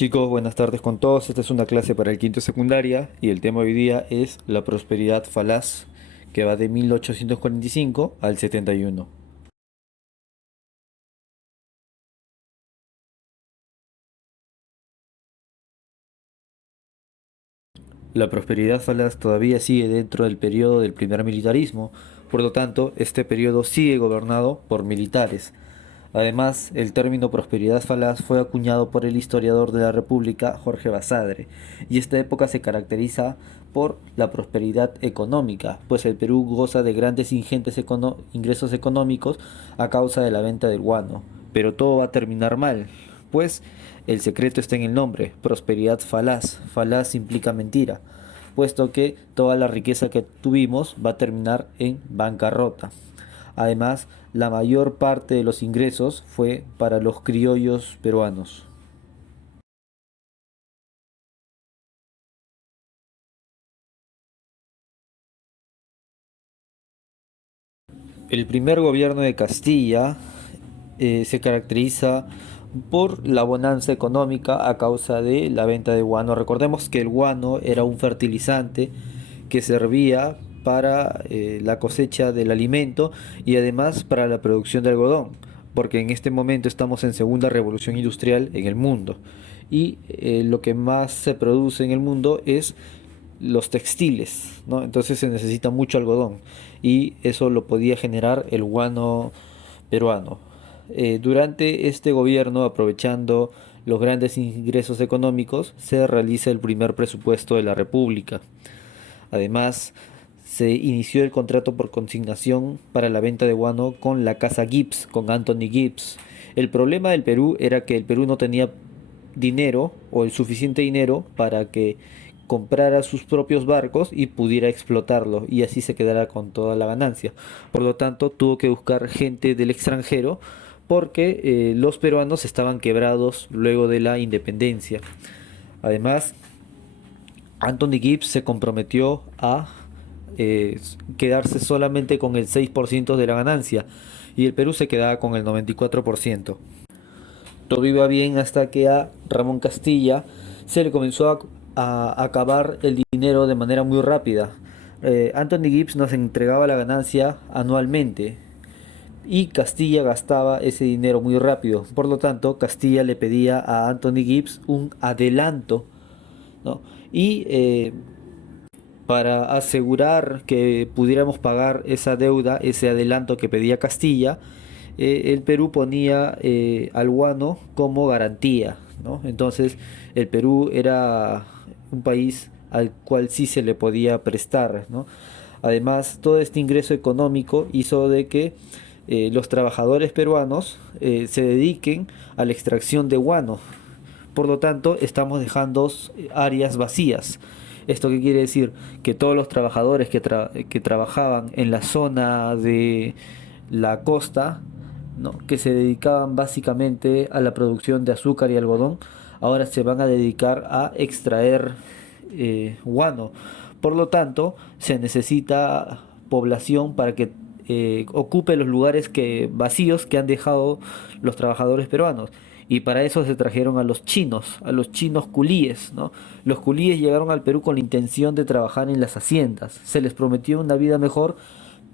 Chicos, buenas tardes con todos. Esta es una clase para el quinto secundaria y el tema hoy día es la prosperidad falaz que va de 1845 al 71. La prosperidad falaz todavía sigue dentro del periodo del primer militarismo, por lo tanto, este periodo sigue gobernado por militares. Además, el término prosperidad falaz fue acuñado por el historiador de la República, Jorge Basadre, y esta época se caracteriza por la prosperidad económica, pues el Perú goza de grandes ingentes ingresos económicos a causa de la venta del guano. Pero todo va a terminar mal, pues el secreto está en el nombre, prosperidad falaz. Falaz implica mentira, puesto que toda la riqueza que tuvimos va a terminar en bancarrota. Además, la mayor parte de los ingresos fue para los criollos peruanos. El primer gobierno de Castilla se caracteriza por la bonanza económica a causa de la venta de guano. Recordemos que el guano era un fertilizante que servía para la cosecha del alimento y además para la producción de algodón, porque en este momento estamos en segunda revolución industrial en el mundo y lo que más se produce en el mundo es los textiles, ¿no? Entonces se necesita mucho algodón y eso lo podía generar el guano peruano. Durante este gobierno, aprovechando los grandes ingresos económicos, se realiza el primer presupuesto de la República. Además, se inició el contrato por consignación para la venta de guano con la casa Gibbs, con Anthony Gibbs. El problema del Perú era que el Perú no tenía dinero o el suficiente dinero para que comprara sus propios barcos y pudiera explotarlo y así se quedara con toda la ganancia. Por lo tanto, tuvo que buscar gente del extranjero porque los peruanos estaban quebrados luego de la independencia. Además, Anthony Gibbs se comprometió a eh, quedarse solamente con el 6% de la ganancia y el Perú se quedaba con el 94%. Todo iba bien hasta que a Ramón Castilla se le comenzó a acabar el dinero de manera muy rápida. Anthony Gibbs nos entregaba la ganancia anualmente y Castilla gastaba ese dinero muy rápido. Por lo tanto, Castilla le pedía a Anthony Gibbs un adelanto, ¿no? Y para asegurar que pudiéramos pagar esa deuda, ese adelanto que pedía Castilla, el Perú ponía al guano como garantía, ¿no? Entonces, el Perú era un país al cual sí se le podía prestar, ¿no? Además, todo este ingreso económico hizo de que los trabajadores peruanos se dediquen a la extracción de guano. Por lo tanto, estamos dejando áreas vacías. ¿Esto qué quiere decir? Que todos los trabajadores que trabajaban en la zona de la costa, ¿no? Que se dedicaban básicamente a la producción de azúcar y algodón, ahora se van a dedicar a extraer guano. Por lo tanto, se necesita población para que ocupe los lugares vacíos que han dejado los trabajadores peruanos. Y para eso se trajeron a los chinos culíes, ¿no? Los culíes llegaron al Perú con la intención de trabajar en las haciendas. Se les prometió una vida mejor,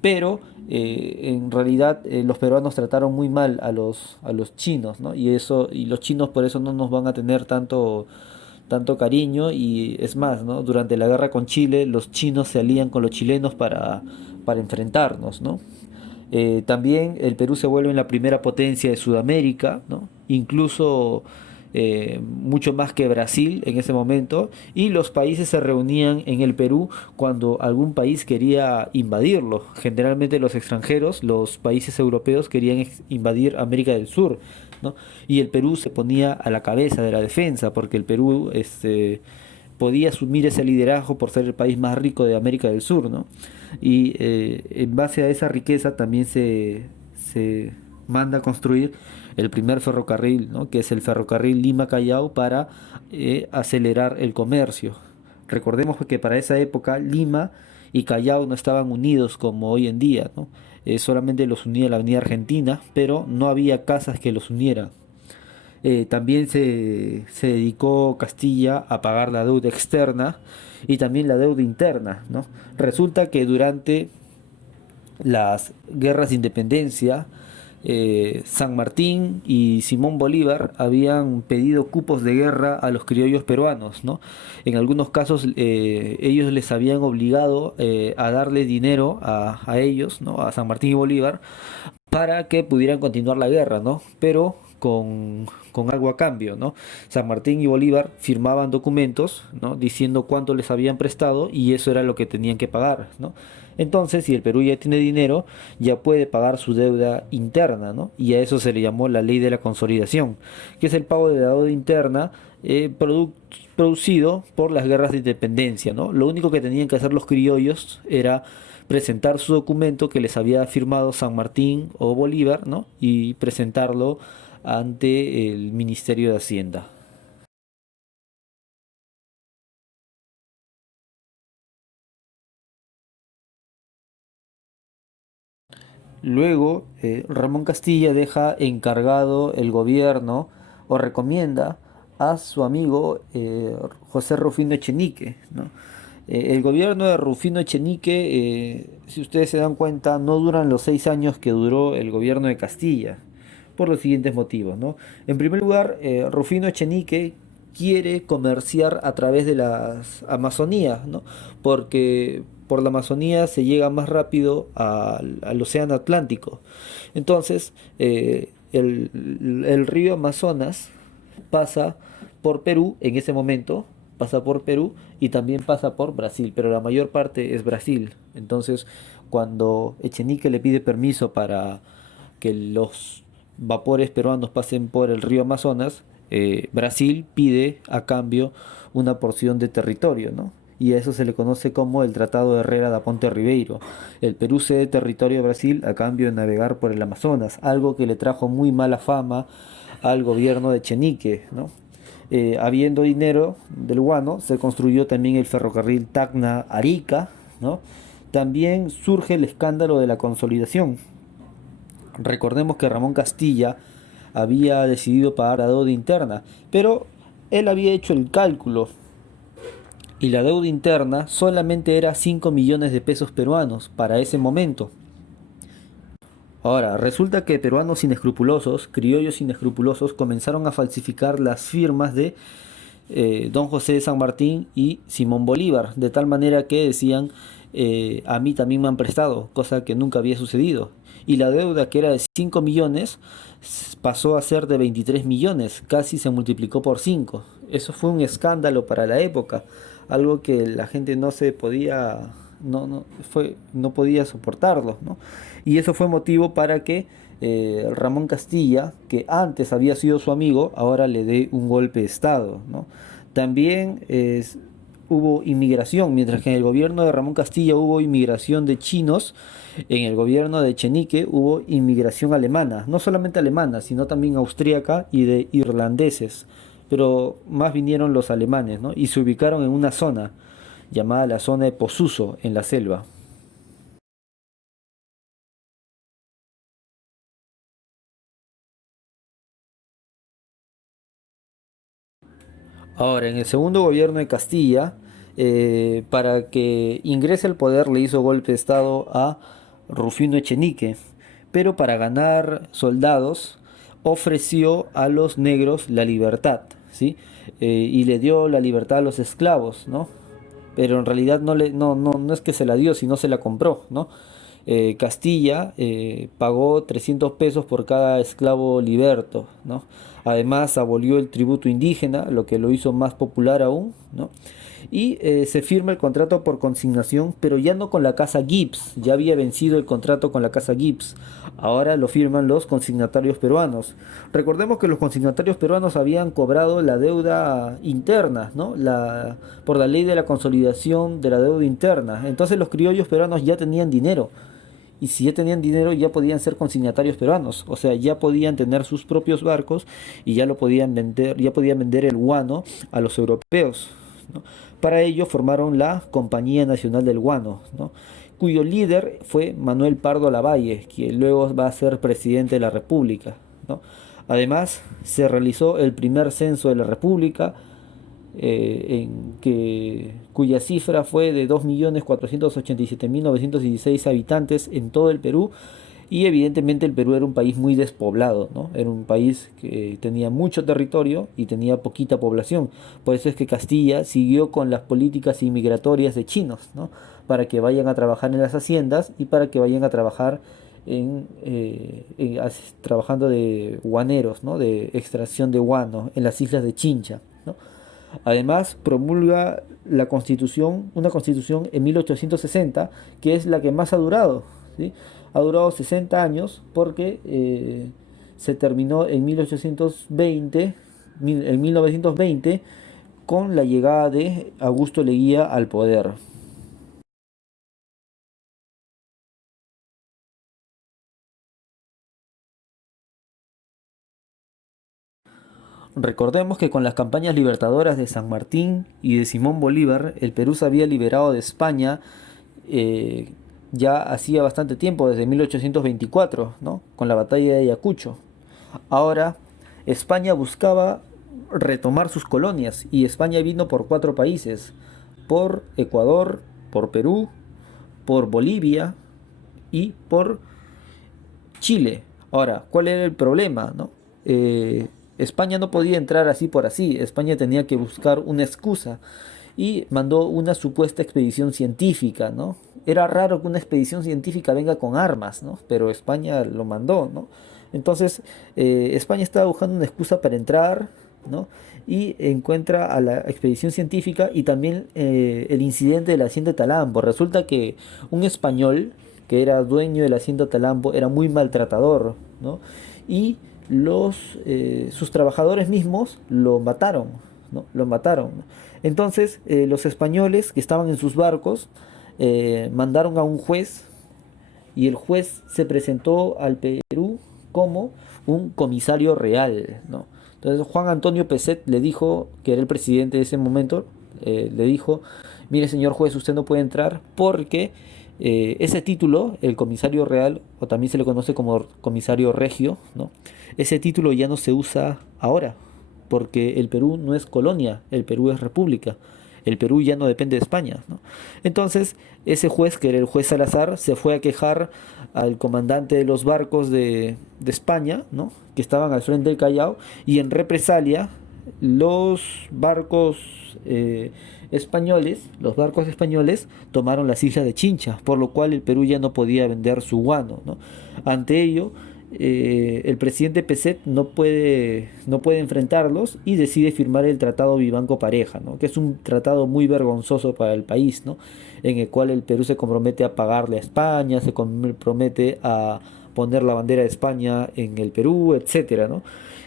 pero en realidad los peruanos trataron muy mal a los chinos, ¿no? Y los chinos por eso no nos van a tener tanto cariño y es más, ¿no? Durante la guerra con Chile, los chinos se alían con los chilenos para enfrentarnos, ¿no? También el Perú se vuelve la primera potencia de Sudamérica, ¿no? Incluso mucho más que Brasil en ese momento, y los países se reunían en el Perú cuando algún país quería invadirlo. Generalmente los extranjeros, los países europeos querían invadir América del Sur, ¿no? Y el Perú se ponía a la cabeza de la defensa, porque el Perú podía asumir ese liderazgo por ser el país más rico de América del Sur, ¿no? Y en base a esa riqueza también se manda a construir el primer ferrocarril, ¿no? Que es el ferrocarril Lima-Callao para acelerar el comercio. Recordemos que para esa época Lima y Callao no estaban unidos como hoy en día, ¿no? Solamente los unía la Avenida Argentina, pero no había casas que los unieran. También se dedicó Castilla a pagar la deuda externa y también la deuda interna, ¿no? Resulta que durante las guerras de independencia, San Martín y Simón Bolívar habían pedido cupos de guerra a los criollos peruanos, ¿no? En algunos casos ellos les habían obligado a darle dinero a ellos, ¿no? A San Martín y Bolívar, para que pudieran continuar la guerra, ¿no? Pero con algo a cambio, ¿no? San Martín y Bolívar firmaban documentos, ¿no? Diciendo cuánto les habían prestado y eso era lo que tenían que pagar, ¿no? Entonces, si el Perú ya tiene dinero, ya puede pagar su deuda interna, ¿no? Y a eso se le llamó la ley de la consolidación, que es el pago de la deuda interna producido por las guerras de independencia, ¿no? Lo único que tenían que hacer los criollos era presentar su documento que les había firmado San Martín o Bolívar, ¿no? Y presentarlo ante el Ministerio de Hacienda. Luego, Ramón Castilla deja encargado el gobierno o recomienda a su amigo José Rufino Echenique, ¿no? El gobierno de Rufino Echenique, si ustedes se dan cuenta, no duran los 6 años que duró el gobierno de Castilla, por los siguientes motivos, ¿no? En primer lugar, Rufino Echenique quiere comerciar a través de las Amazonías, ¿no? Porque por la Amazonía se llega más rápido al océano Atlántico. Entonces, el río Amazonas pasa por Perú en ese momento, pasa por Perú y también pasa por Brasil, pero la mayor parte es Brasil. Entonces, cuando Echenique le pide permiso para que los vapores peruanos pasen por el río Amazonas, Brasil pide a cambio una porción de territorio, ¿no? Y a eso se le conoce como el Tratado de Herrera da Ponte Ribeiro. El Perú cede territorio a Brasil a cambio de navegar por el Amazonas, algo que le trajo muy mala fama al gobierno de Chenique, ¿no? Habiendo dinero del guano, se construyó también el ferrocarril Tacna-Arica, ¿no? También surge el escándalo de la consolidación. Recordemos que Ramón Castilla había decidido pagar la deuda interna, pero él había hecho el cálculo y la deuda interna solamente era 5 millones de pesos peruanos para ese momento. Ahora, resulta que peruanos inescrupulosos, criollos inescrupulosos, comenzaron a falsificar las firmas de Don José de San Martín y Simón Bolívar, de tal manera que decían, a mí también me han prestado, cosa que nunca había sucedido. Y la deuda que era de 5 millones pasó a ser de 23 millones, casi se multiplicó por 5. Eso fue un escándalo para la época, algo que la gente no se podía, no podía soportarlo, ¿no? Y eso fue motivo para que Ramón Castilla, que antes había sido su amigo, ahora le dé un golpe de estado, ¿no? También hubo inmigración, mientras que en el gobierno de Ramón Castilla hubo inmigración de chinos, en el gobierno de Echenique hubo inmigración alemana, no solamente alemana, sino también austríaca y de irlandeses, pero más vinieron los alemanes, ¿no? Y se ubicaron en una zona llamada la zona de Posuso, en la selva. Ahora, en el segundo gobierno de Castilla, para que ingrese al poder le hizo golpe de estado a Rufino Echenique, pero para ganar soldados ofreció a los negros la libertad, ¿sí? Y le dio la libertad a los esclavos, ¿no? Pero en realidad no es que se la dio, sino se la compró, ¿no? Castilla pagó 300 pesos por cada esclavo liberto, ¿no? Además abolió el tributo indígena, lo que lo hizo más popular aún, ¿no? Y se firma el contrato por consignación, pero ya no con la casa Gibbs, ya había vencido el contrato con la casa Gibbs, ahora lo firman los consignatarios peruanos. Recordemos que los consignatarios peruanos habían cobrado la deuda interna, ¿no? Por la ley de la consolidación de la deuda interna, entonces los criollos peruanos ya tenían dinero. Y si ya tenían dinero, ya podían ser consignatarios peruanos, o sea, ya podían tener sus propios barcos y ya lo podían vender, ya podían vender el guano a los europeos, ¿no? Para ello formaron la Compañía Nacional del Guano, ¿no? Cuyo líder fue Manuel Pardo Lavalle, quien luego va a ser presidente de la República, ¿no? Además, se realizó el primer censo de la República, cuya cifra fue de 2.487.916 habitantes en todo el Perú, y evidentemente el Perú era un país muy despoblado, ¿no? Era un país que tenía mucho territorio y tenía poquita población. Por eso es que Castilla siguió con las políticas inmigratorias de chinos, ¿no? Para que vayan a trabajar en las haciendas y para que vayan a trabajar trabajando de guaneros, ¿no? De extracción de guano en las islas de Chincha, ¿no? Además, promulga la constitución, una constitución en 1860, que es la que más ha durado, ¿sí? Ha durado 60 años porque se terminó en 1820, en 1920, con la llegada de Augusto Leguía al poder. Recordemos que con las campañas libertadoras de San Martín y de Simón Bolívar, el Perú se había liberado de España eh, ya hacía bastante tiempo, desde 1824, ¿no? Con la batalla de Ayacucho. Ahora, España buscaba retomar sus colonias y España vino por cuatro países, por Ecuador, por Perú, por Bolivia y por Chile. Ahora, ¿cuál era el problema, no? España no podía entrar así por así. España tenía que buscar una excusa y mandó una supuesta expedición científica, ¿no? Era raro que una expedición científica venga con armas, ¿no? Pero España lo mandó, ¿no? Entonces, España estaba buscando una excusa para entrar, ¿no? Y encuentra a la expedición científica y también el incidente de la hacienda de Talambo. Resulta que un español que era dueño de la hacienda Talambo era muy maltratador, ¿no? Y sus trabajadores mismos lo mataron, ¿no? Lo mataron. Entonces, los españoles que estaban en sus barcos mandaron a un juez y el juez se presentó al Perú como un comisario real, ¿no? Entonces Juan Antonio Peset le dijo, que era el presidente de ese momento, le dijo, mire señor juez, usted no puede entrar porque ese título, el comisario real, o también se le conoce como comisario regio, ¿no? Ese título ya no se usa ahora, porque el Perú no es colonia, el Perú es república. El Perú ya no depende de España, ¿no? Entonces, ese juez, que era el juez Salazar, se fue a quejar al comandante de los barcos de España, ¿no? Que estaban al frente del Callao, y en represalia, los barcos los barcos españoles tomaron las islas de Chincha, por lo cual el Perú ya no podía vender su guano, ¿no? Ante ello, el presidente Peset no puede enfrentarlos y decide firmar el Tratado Vivanco Pareja, ¿no? Que es un tratado muy vergonzoso para el país, ¿no? En el cual el Perú se compromete a pagarle a España, se compromete a poner la bandera de España en el Perú, etcétera, ¿no?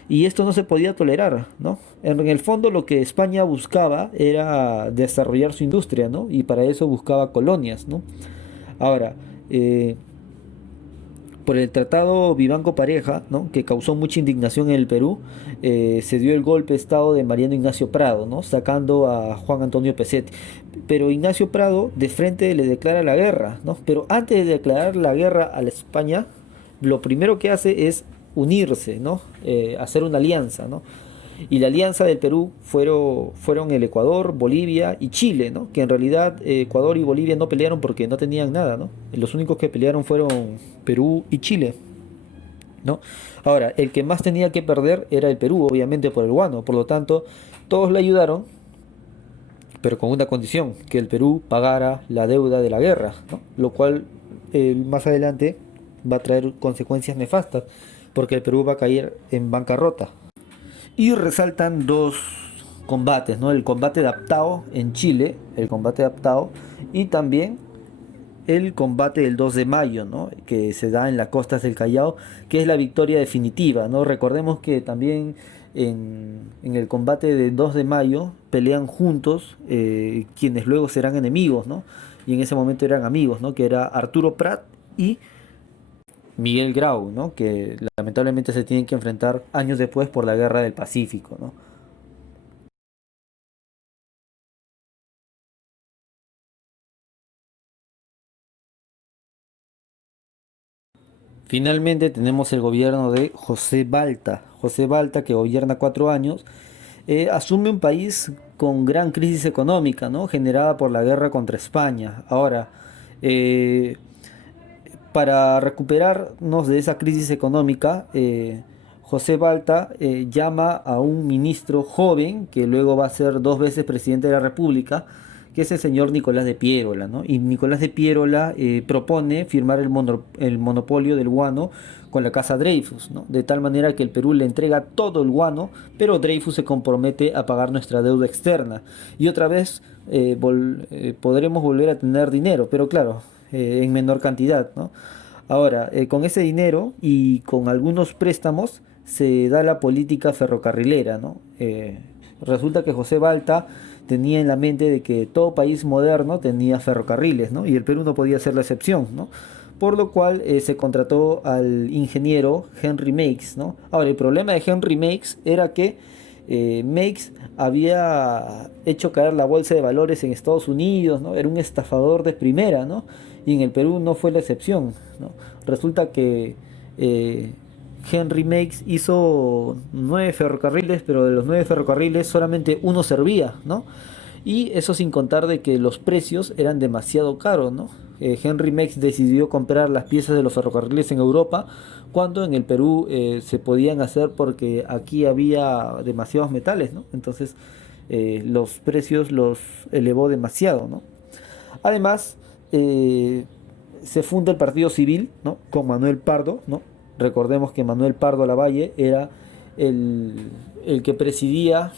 Y esto no se podía tolerar, ¿no? En el fondo lo que España buscaba era desarrollar su industria, ¿no? Y para eso buscaba colonias, ¿no? Ahora, por el tratado Vivanco Pareja, ¿no? Que causó mucha indignación en el Perú, se dio el golpe de estado de Mariano Ignacio Prado, ¿no? Sacando a Juan Antonio Peset. Pero Ignacio Prado de frente le declara la guerra, ¿no? Pero antes de declarar la guerra a la España, lo primero que hace es unirse, ¿no? Hacer una alianza, ¿no? Y la alianza del Perú fueron el Ecuador, Bolivia y Chile, ¿no? Que en realidad Ecuador y Bolivia no pelearon porque no tenían nada, ¿no? Los únicos que pelearon fueron Perú y Chile, ¿no? Ahora, el que más tenía que perder era el Perú, obviamente por el guano. Por lo tanto, todos le ayudaron, pero con una condición, que el Perú pagara la deuda de la guerra, ¿no? Lo cual más adelante va a traer consecuencias nefastas, porque el Perú va a caer en bancarrota. Y resaltan dos combates, ¿no? El combate de Aptao en Chile, el combate de Aptao, y también el combate del 2 de mayo, ¿no? Que se da en las costas del Callao, que es la victoria definitiva, ¿no? Recordemos que también en el combate del 2 de mayo pelean juntos quienes luego serán enemigos, ¿no? Y en ese momento eran amigos, ¿no? Que era Arturo Prat y Miguel Grau, ¿no? Que lamentablemente se tienen que enfrentar años después por la Guerra del Pacífico, ¿no? Finalmente tenemos el gobierno de José Balta. José Balta, que gobierna 4 años, asume un país con gran crisis económica, ¿no? Generada por la guerra contra España. Ahora, eh, para recuperarnos de esa crisis económica, José Balta llama a un ministro joven, que luego va a ser 2 veces presidente de la República, que es el señor Nicolás de Piérola, ¿no? Y Nicolás de Piérola propone firmar el monopolio del guano con la Casa Dreyfus, ¿no? De tal manera que el Perú le entrega todo el guano, pero Dreyfus se compromete a pagar nuestra deuda externa. Y otra vez podremos volver a tener dinero, pero claro, en menor cantidad, ¿no? Ahora, con ese dinero y con algunos préstamos se da la política ferrocarrilera, ¿no? Resulta que José Balta tenía en la mente de que todo país moderno tenía ferrocarriles, ¿no? Y el Perú no podía ser la excepción, ¿no? Por lo cual se contrató al ingeniero Henry Meiggs, ¿no? Ahora, el problema de Henry Meiggs era que Meiggs había hecho caer la bolsa de valores en Estados Unidos, ¿no? Era un estafador de primera, ¿no? Y en el Perú no fue la excepción, ¿no? Resulta que eh, Henry Meiggs hizo 9 ferrocarriles, pero de los 9 ferrocarriles solamente uno servía, ¿no? Y eso sin contar de que los precios eran demasiado caros, ¿no? Henry Meiggs decidió comprar las piezas de los ferrocarriles en Europa cuando en el Perú se podían hacer porque aquí había demasiados metales, ¿no? Entonces los precios los elevó demasiado, ¿no? Además, se funda el Partido Civil, ¿no? Con Manuel Pardo, ¿no? Recordemos que Manuel Pardo Lavalle era el, el que presidía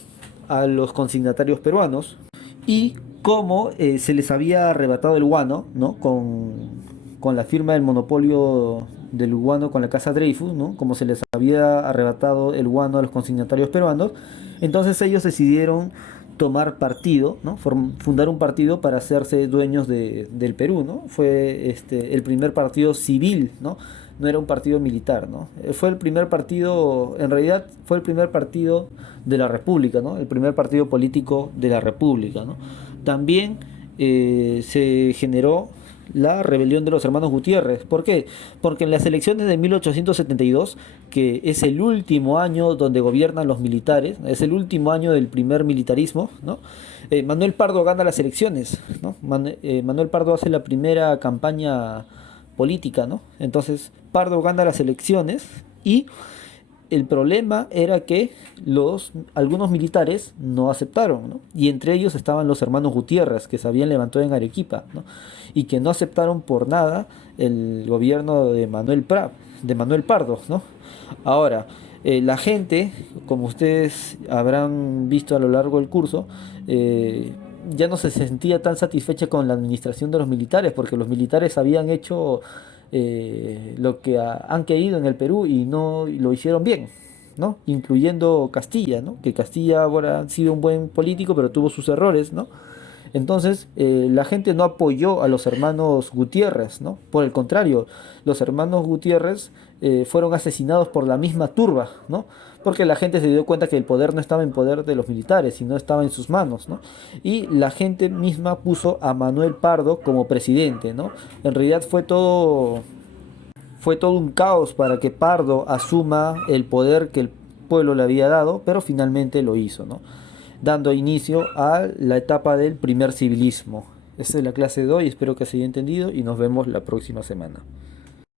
a los consignatarios peruanos y como se les había arrebatado el guano, ¿no? Con la firma del monopolio del guano con la Casa Dreyfus, ¿no? Como se les había arrebatado el guano a los consignatarios peruanos, entonces ellos decidieron tomar partido, ¿no? Fundar un partido para hacerse dueños del Perú, ¿no? Fue el primer partido civil, ¿no? No era un partido militar, ¿no? Fue el primer partido, en realidad fue el primer partido de la República, ¿no? El primer partido político de la República, ¿no? También se generó la rebelión de los hermanos Gutiérrez. ¿Por qué? Porque en las elecciones de 1872, que es el último año donde gobiernan los militares, es el último año del primer militarismo, ¿no? Manuel Pardo gana las elecciones, ¿no? Manuel Pardo hace la primera campaña política, ¿no? Entonces Pardo gana las elecciones y el problema era que algunos militares no aceptaron, ¿no? Y entre ellos estaban los hermanos Gutiérrez, que se habían levantado en Arequipa, ¿no? Y que no aceptaron por nada el gobierno de de Manuel Pardo, ¿no? Ahora, la gente, como ustedes habrán visto a lo largo del curso, ya no se sentía tan satisfecha con la administración de los militares, porque los militares habían hecho lo que han querido en el Perú y no y lo hicieron bien, ¿no? Incluyendo Castilla, ¿no? Que Castilla ahora ha sido un buen político, pero tuvo sus errores, ¿no? Entonces, la gente no apoyó a los hermanos Gutiérrez, ¿no? Por el contrario, los hermanos Gutiérrez fueron asesinados por la misma turba, ¿no? Porque la gente se dio cuenta que el poder no estaba en poder de los militares, sino estaba en sus manos, ¿no? Y la gente misma puso a Manuel Pardo como presidente, ¿no? En realidad fue todo un caos para que Pardo asuma el poder que el pueblo le había dado, pero finalmente lo hizo, ¿no? Dando inicio a la etapa del primer civilismo. Esta es la clase de hoy, espero que se haya entendido y nos vemos la próxima semana.